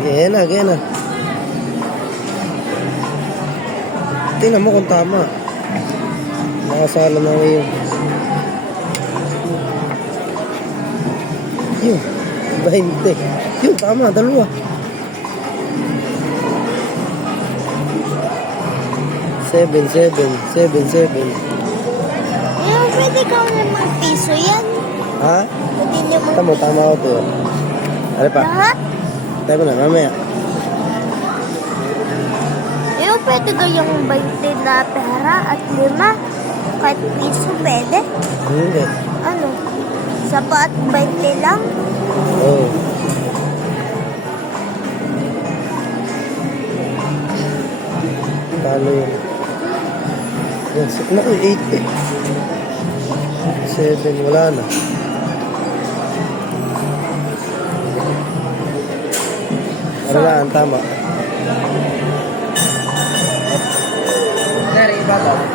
Ayan na. Tingnan mo kung tama. Nakasala na ngayon. Yun. 20. Yun, tama. Dalawa. 7. Pwede ka naman piso yan. Ha? Pwede naman Tama ako to. Ano pa? lahat. Tayo mo na, mamaya. Pwede kayong 20 na pera at 5. Kahit piso pwede. Hindi. Ano? Sapat 20 lang. Oo. Talo yun. Yan, naku, 8 eh. 7, wala na. Ano na, ang tama.